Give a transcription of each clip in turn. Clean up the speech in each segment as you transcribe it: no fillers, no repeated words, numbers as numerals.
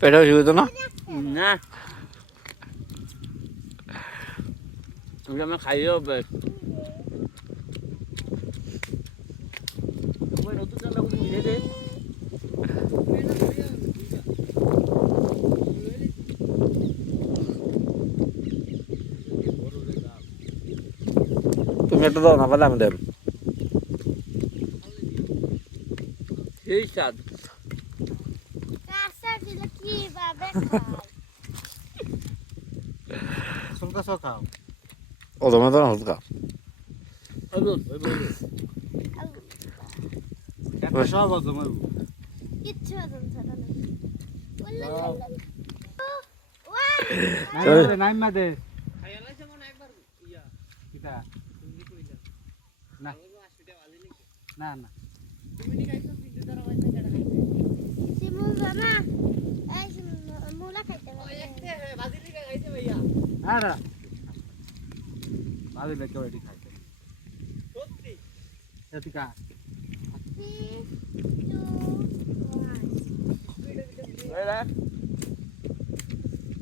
পেটে শুয়ে না না তুমি আমার খাইও বেশ নতুন চান্দা বুঝি মিলে দে তুমি একটু দাও না পারলে আমি দেব সেই স্বাদ ও তোমার তো হলকা সব তোমার নাইমা দে না না ভাজিলে কেউ এটি খাইতে এদিকা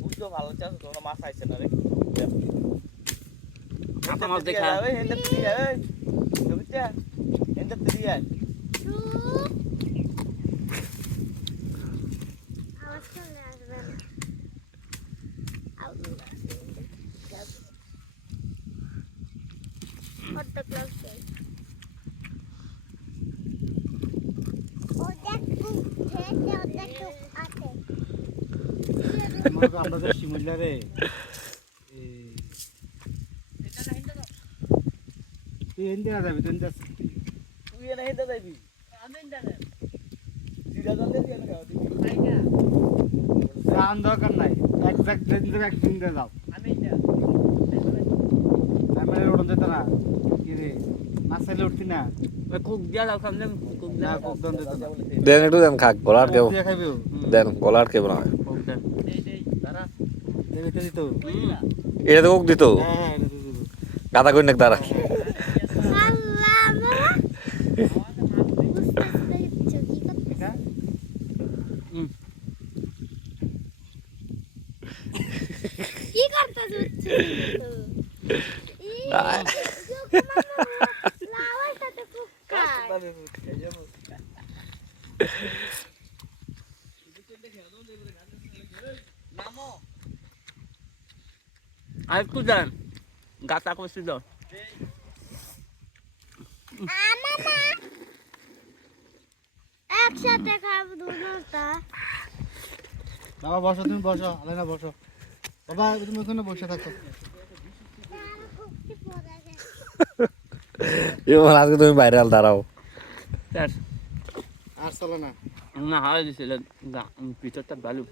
বুঝছো ভালো চাষ তোমরা মাছ আইছে না রে কাঁচা মাছ দেখা ওই হেন্ডা তুই ওই বুঝছা হেন্ডা তুই আয় আমরা যে শিমুলিয়া রে তুই হিন্দি যাবি তুই তুই এনে হেন্ডা যাইবি আমি হেন্ডা না সিধা জল দিয়ে না খাও তুমি রান দরকার নাই এক্সাক্ট একদিন দিয়ে যাও আমি হেন্ডা আমি উড়ন যেত না কি রে মাছাইলে উঠতি না ওই কুক দিয়া দাও খামলে কুক না দিয়া কোক দন দিত না দেন একটু দেন খাক গলার কেউ দিয়ে খাইবি দেন গলার কেউ না কুক দেন এই দাঁড়া দেবে তো দিত এটা তো ওক দিত হ্যাঁ এটা তো দিত গাদা কই নাক দাঁড়া কি করতে যাচ্ছে লাওয়ার সাথে কুক্কা নামো আরেকটু দেন গাতা কষি দাও মামা একসাথে খাবো দুটোটা বাবা বসো তুমি বসো আলাইনা বসো বাবা তুমি ওখানে বসে থাকো ইমন আজকে তুমি বাইরে আল দাঁড়াও স্যার আর চলো না না হয় দিছিল ভিতরটা ভালো